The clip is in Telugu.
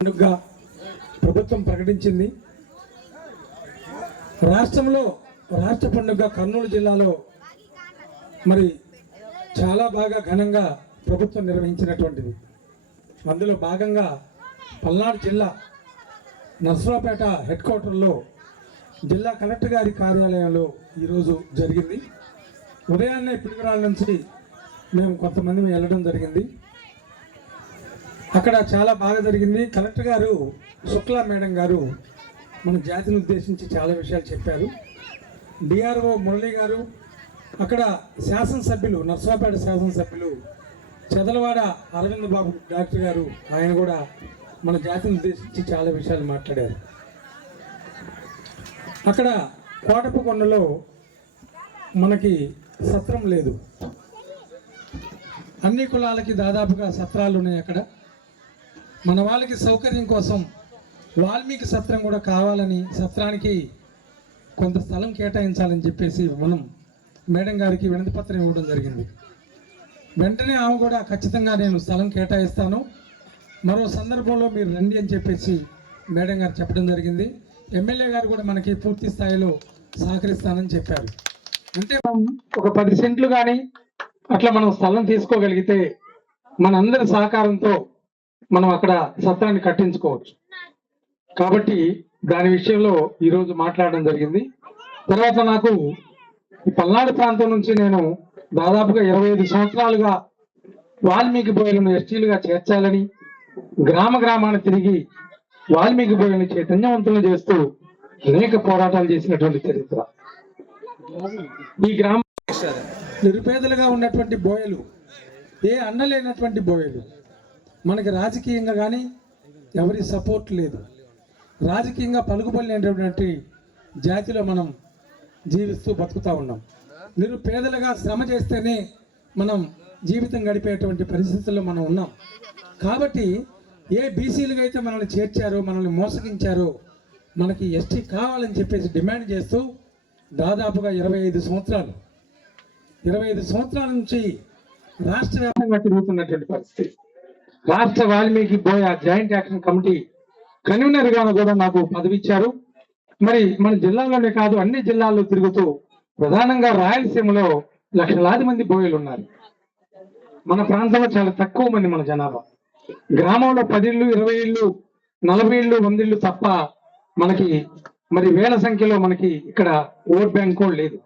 పండుగగా ప్రభుత్వం ప్రకటించింది. రాష్ట్రంలో రాష్ట్ర పండుగ కర్నూలు జిల్లాలో మరి చాలా బాగా ఘనంగా ప్రభుత్వం నిర్వహించినటువంటిది. అందులో భాగంగా పల్నాడు జిల్లా నర్సరావుపేట హెడ్ క్వార్టర్లో జిల్లా కలెక్టర్ గారి కార్యాలయంలో ఈరోజు జరిగింది. ఉదయాన్నే పిడుగురాళ్ళ నుంచి మేము కొంతమంది వెళ్ళడం జరిగింది. అక్కడ చాలా బాగా జరిగింది. కలెక్టర్ గారు శుక్లా మేడం గారు మన జాతిని ఉద్దేశించి చాలా విషయాలు చెప్పారు. డిఆర్ఓ మురళి గారు, అక్కడ శాసనసభ్యులు నర్సరావుపేట శాసనసభ్యులు చెదలవాడ అరవింద్ బాబు డాక్టర్ గారు, ఆయన కూడా మన జాతిని ఉద్దేశించి చాలా విషయాలు మాట్లాడారు. అక్కడ కోటప్పకొండలో మనకి సత్రం లేదు. అన్ని కులాలకి దాదాపుగా సత్రాలు ఉన్నాయి. అక్కడ మన వాళ్ళకి సౌకర్యం కోసం వాల్మీకి సత్రం కూడా కావాలని, సత్రానికి కొంత స్థలం కేటాయించాలని చెప్పేసి మనం మేడం గారికి వినతి పత్రం ఇవ్వడం జరిగింది. వెంటనే ఆమె కూడా ఖచ్చితంగా నేను స్థలం కేటాయిస్తాను, మరో సందర్భంలో మీరు రండి అని చెప్పేసి మేడం గారు చెప్పడం జరిగింది. ఎమ్మెల్యే గారు కూడా మనకి పూర్తి స్థాయిలో సహకరిస్తానని చెప్పారు. అంటే మనం ఒక 10 సెంట్లు కానీ అట్లా మనం స్థలం తీసుకోగలిగితే మనందరి సహకారంతో మనం అక్కడ సత్రాన్ని కట్టించుకోవచ్చు. కాబట్టి దాని విషయంలో ఈరోజు మాట్లాడడం జరిగింది. తర్వాత నాకు ఈ పల్నాడు ప్రాంతం నుంచి నేను దాదాపుగా 25 సంవత్సరాలుగా వాల్మీకి బోయలను ఎస్టీలుగా చేర్చాలని గ్రామ గ్రామాన్ని తిరిగి వాల్మీకి బోయలను చైతన్యవంతులు చేస్తూ అనేక పోరాటాలు చేసినటువంటి చరిత్ర. ఈ గ్రామ నిరుపేదలుగా ఉన్నటువంటి బోయలు, ఏ అండలేనటువంటి బోయలు, మనకి రాజకీయంగా కానీ ఎవరి సపోర్ట్ లేదు, రాజకీయంగా పలుకుబడినటువంటి జాతిలో మనం జీవిస్తూ బతుకుతూ ఉన్నాం. నిరుపేదలుగా శ్రమ చేస్తేనే మనం జీవితం గడిపేటువంటి పరిస్థితుల్లో మనం ఉన్నాం. కాబట్టి ఏ బీసీలుగా అయితే మనల్ని చేర్చారో, మనల్ని మోసగించారో, మనకి ఎస్టీ కావాలని చెప్పేసి డిమాండ్ చేస్తూ దాదాపుగా 25 సంవత్సరాల నుంచి రాష్ట్ర వ్యాప్తంగా తిరుగుతున్నటువంటి పరిస్థితి. రాష్ట్ర వాల్మీకి బోయ జాయింట్ యాక్షన్ కమిటీ కన్వీనర్గా కూడా నాకు పదవి ఇచ్చారు. మరి మన జిల్లాలోనే కాదు, అన్ని జిల్లాల్లో తిరుగుతూ ప్రధానంగా రాయలసీమలో లక్షలాది మంది బోయలు ఉన్నారు. మన ప్రాంతంలో చాలా తక్కువ మంది మన జనాభా. గ్రామంలో 10 ఇళ్ళు, 20 ఇళ్ళు, 40 ఇళ్ళు, 100 ఇళ్ళు తప్ప మనకి మరి వేల సంఖ్యలో మనకి ఇక్కడ ఓట్ బ్యాంక్ కూడా లేదు.